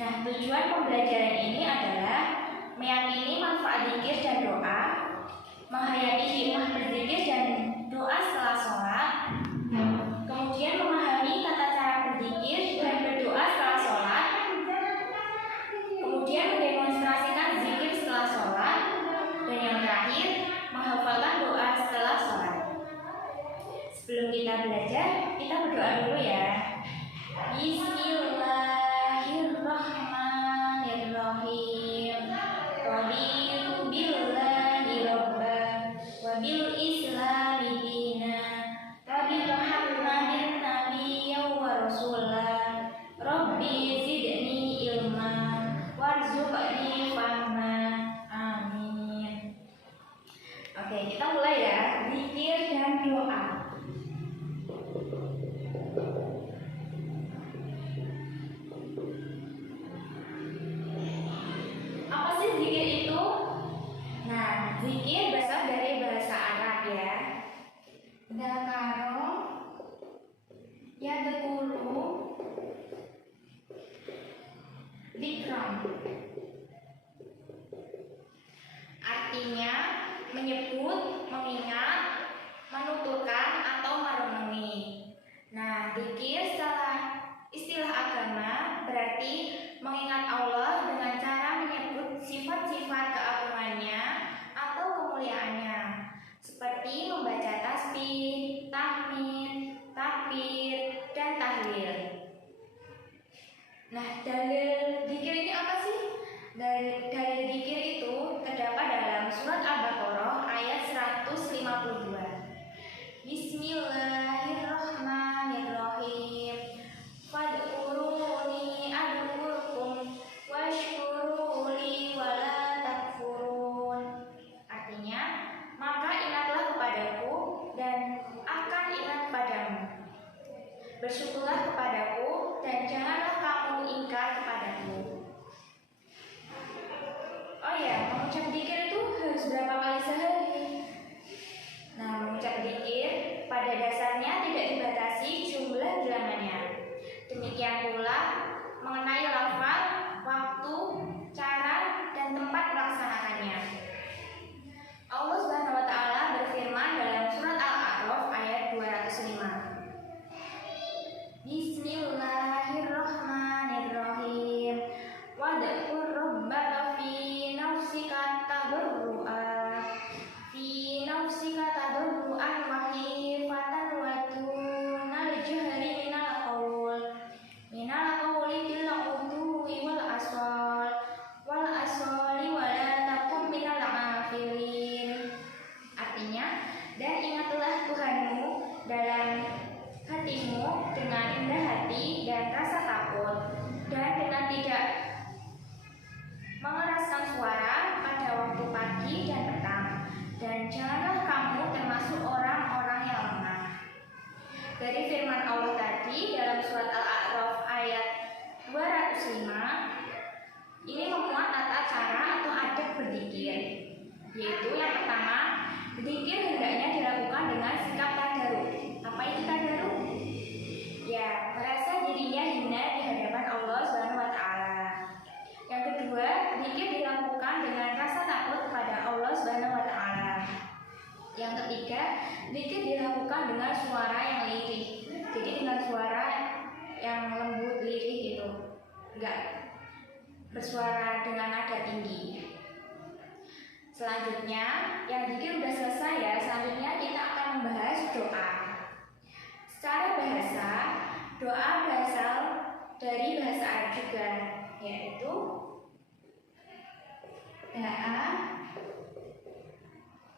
Nah, tujuan pembelajaran ini adalah meyakini manfaat zikir dan doa, menghayati hikmah berzikir dan doa setelah sholat, kemudian memahami tata cara berzikir dan berdoa setelah sholat, kemudian mendemonstrasikan zikir setelah sholat, dan yang terakhir menghafalkan doa setelah sholat. Sebelum kita belajar, kita berdoa dulu ya. Bismillahirrahmanirrahim. Raditu billahi robban wa bil islami dinan wa bi Muhammadin nabiyyan wa rasulan. Rabbi zidni ilman warzuqni fahman. Amin. Oke, kita mulai ya. Zikir dan doa. Apa sih zikir itu? Nah, zikir berasal dari bahasa Arab ya. Dzakaro yadhkuru dzikran. Artinya menyebut, mengingat, menuturkan atau merenungi. Nah, zikir setelah istilah agama berarti mengingat Allah dengan cara menyebut sifat-sifat keagungannya atau kemuliaannya, seperti membaca tasbih, tahmid, takbir, dan tahlil. Nah, dalil zikir ini apa sih? Dalil zikir itu terdapat dalam surat Al-Baqarah ayat 152. Bismillahirrahmanirrahim. Fad'uruni ad'ukum washkuruli wala takfurun. Artinya, maka ingatlah kepadaku dan akan ingat padamu. Bersyukurlah kepadaku dan janganlah kamu ingkar kepadaku. Oh ya, mengucap zikir itu harus berapa kali sehari? Nah, mengucap zikir pada dasarnya tidak dibatasi jumlah bilangannya. Demikian pula mengenai lafaz, waktu, cara, dan tempat melaksanakannya. Allah Subhanahu wa taala berfirman dalam surat Al-A'raf ayat 205. Bismillahirrahmanirrahim. Wad'ur rabbaka fi nafsika tadarruan wa khifatan wa dunal jahri minal qawli bil udwi wal asali wa la takum minal afilin. Artinya, dan ingatlah Tuhanmu dalam hatimu dengan rendah hati dan rasa takut, dan dengan tidak mengeraskan suara pada waktu pagi dan petang, dan janganlah kamu termasuk orang-orang yang lemah. Dari firman Allah tadi dalam surat Al-A'raf ayat 205, ini memuat tata cara atau adab berzikir, yaitu yang pertama, berzikir hendaknya dilakukan dengan sikap tadarruk. Apa itu tadarruk? Ya, merasa dirinya hina di hadapan Allah Subhanahu wa taala. Yang kedua, zikir dilakukan dengan rasa takut kepada Allah Subhanahu wa taala. Yang ketiga, zikir dilakukan dengan suara yang lirih. Jadi dengan suara yang lembut, lirih gitu. Enggak bersuara dengan nada tinggi. Selanjutnya, yang zikir udah selesai ya. Selanjutnya kita akan membahas doa. Secara bahasa, doa berasal dari bahasa Arab juga, yaitu da'a,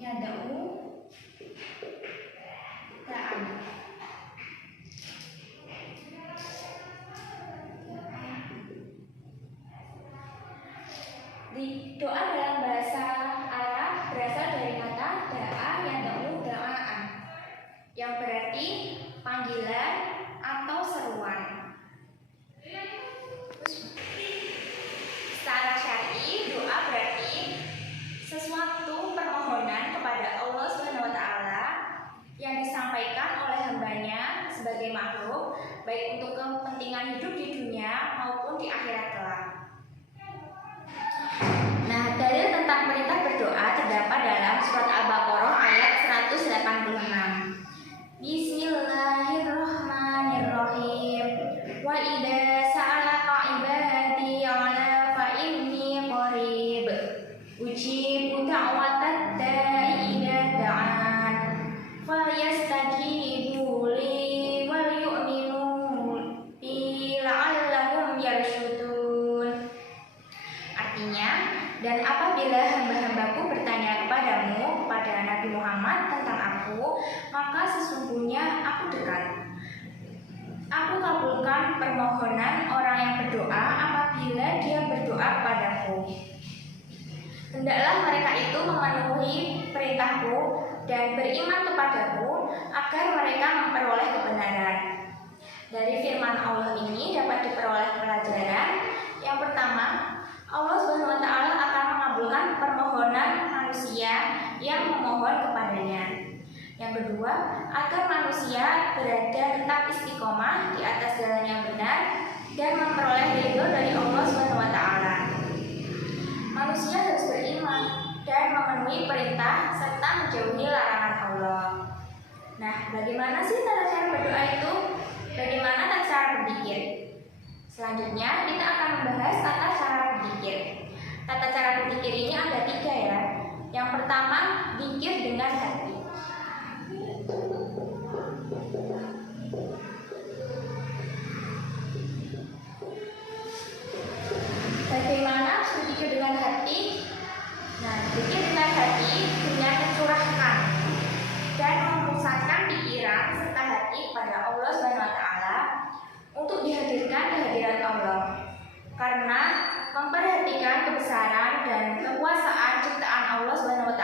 yada'u, da'an. Doa dalam bahasa Arab berasal dari kata da'a, yada'u, da'an, yang berarti panggilan atau seruan. Secara syar'i, doa berarti sesuatu permohonan kepada Allah Subhanahu wa taala yang disampaikan oleh hambanya sebagai makhluk, baik untuk kepentingan hidup di dunia maupun di akhirat kelak. Nah, dalil tentang perintah berdoa terdapat dalam surat Al-Baqarah ayat 186. Bismillahirrahmanirrahim. Wa idza sa'alaka ibadi 'anni fa inni qarib. Ujibu da'watad da'i idza da'an. Falyastajibu li wal yu'minu bi la'allahum yarshudun. Artinya, dan apabila hamba-hambaku bertanya kepadamu, kepada Nabi Muhammad tentang aku, maka sesungguhnya aku dekat. Aku kabulkan permohonan orang yang berdoa apabila dia berdoa kepadaku. Hendaklah mereka itu memenuhi perintahku dan beriman kepadaku agar mereka memperoleh kebenaran. Dari firman Allah ini dapat diperoleh pelajaran. Yang pertama, Allah SWT akan mengabulkan permohonan manusia yang memohon kepadanya. Yang kedua, agar manusia berada tetap istiqomah di atas jalan yang benar dan memperoleh ridho dari Allah SWT. Manusia harus beriman dan memenuhi perintah serta menjauhi larangan Allah. Nah, bagaimana sih tata cara berdoa itu? Bagaimana tata cara berzikir? Selanjutnya kita akan membahas tata cara berzikir. Tata cara berzikir ini ada 3 ya. Yang pertama, zikir dengan hati. Bagaimana berzikir dengan hati? Nah, zikir dengan hati dengan mencurahkan dan memusatkan pikiran serta hati pada Allah SWT untuk dihadirkan kehadiran Allah. Karena memperhatikan kebesaran dan kekuasaan ciptaan Allah SWT.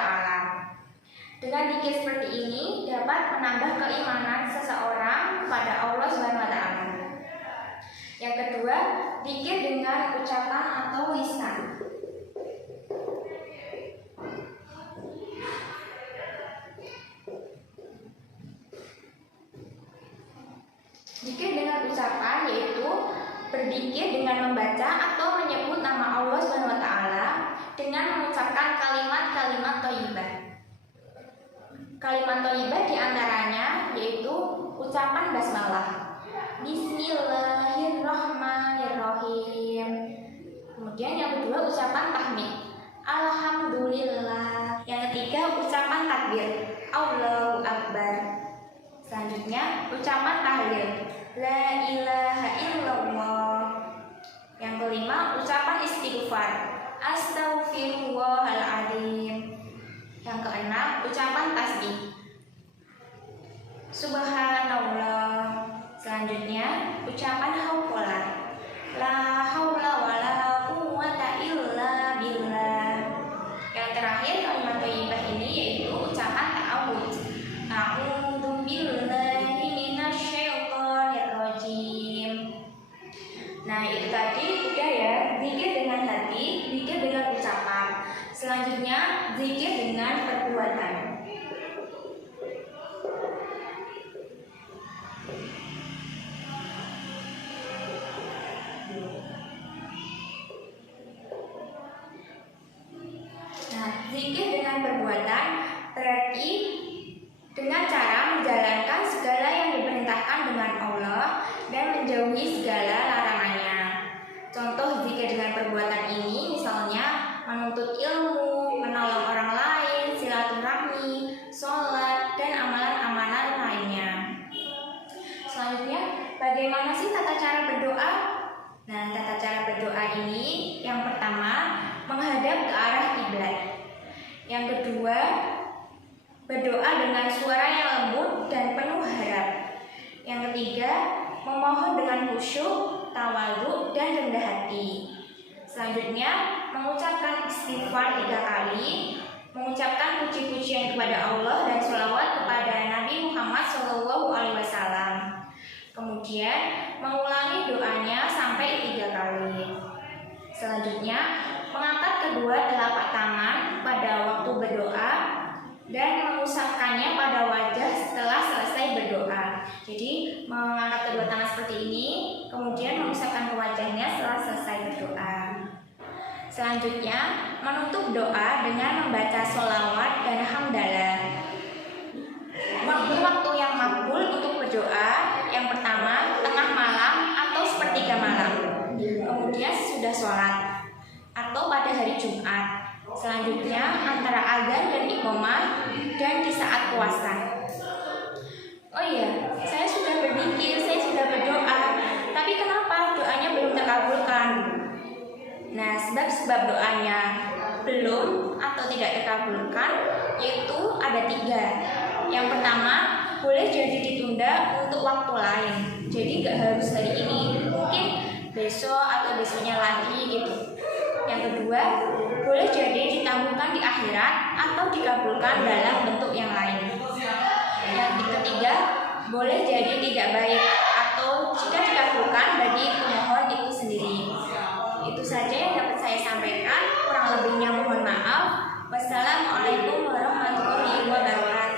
Dengan zikir seperti ini dapat menambah keimanan seseorang kepada Allah SWT. Yang kedua, zikir dengan ucapan atau lisan. Zikir dengan ucapan yaitu berzikir dengan membaca atau menyebut nama Allah SWT dengan mengucapkan kalimat-kalimat thayyibah. Kalimat thayyibah diantaranya yaitu ucapan basmalah, Bismillahirrahmanirrahim. Kemudian yang kedua ucapan tahmid, Alhamdulillah. Yang ketiga ucapan takbir, Allahu Akbar. Selanjutnya ucapan tahlil, La ilaha illallah. Yang kelima ucapan istighfar, Astaghfirullahaladzim. Yang keenam ucapan tasbih, Subhanallah. Selanjutnya ucapan hauqalah, La haula wala quwwata illa billah. Yang terakhir kalimat thayyibah ini yaitu ucapan ta'awudz, A'udzu billahi minasyaitonir rajim. Nah, itu tadi udah ya, zikir dengan hati, zikir dengan ucapan. Selanjutnya zikir dengan perbuatan. Nah, zikir dengan perbuatan berarti dengan cara menjalankan segala yang diperintahkan dengan Allah dan menjauhi segala larangannya. Contoh zikir dengan perbuatan ini misalnya menuntut ilmu, menolong orang lain, silaturahmi, sholat, dan amalan-amalan lainnya. Selanjutnya, bagaimana sih tata cara berdoa? Nah, tata cara berdoa ini yang pertama menghadap ke arah kiblat. Yang kedua, berdoa dengan suara yang lembut dan penuh harap. Yang ketiga, memohon dengan khusyuk, tawadhu, dan rendah hati. Selanjutnya, mengucapkan istighfar 3 kali, mengucapkan puji-pujian kepada Allah dan sholawat kepada Nabi Muhammad SAW. Kemudian, mengulangi doanya sampai 3 kali. Selanjutnya, mengangkat kedua telapak tangan pada waktu berdoa dan mengusapkannya pada wajah setelah selesai berdoa. Jadi mengangkat kedua tangan seperti ini, kemudian mengusapkan ke wajahnya setelah selesai berdoa. Selanjutnya, menutup doa dengan membaca sholawat dan hamdalah. Waktu yang makbul untuk berdoa, yang pertama tengah malam atau sepertiga malam, kemudian sesudah sholat atau pada hari Jumat, selanjutnya antara azan dan iqomah, dan di saat puasa. Oh iya, saya sudah berzikir, saya sudah berdoa, tapi kenapa doanya belum terkabulkan? Nah, sebab-sebab doanya belum atau tidak terkabulkan yaitu ada 3. Yang pertama, boleh jadi ditunda untuk waktu lain. Jadi nggak harus hari ini, mungkin besok atau besoknya lagi gitu. Yang kedua, boleh jadi ditangguhkan di akhirat atau dikabulkan dalam bentuk yang lain. Yang ketiga, boleh jadi tidak baik atau jika dikabulkan bagi pemohon itu sendiri. Itu saja yang dapat saya sampaikan. Kurang lebihnya mohon maaf. Wassalamualaikum warahmatullahi wabarakatuh.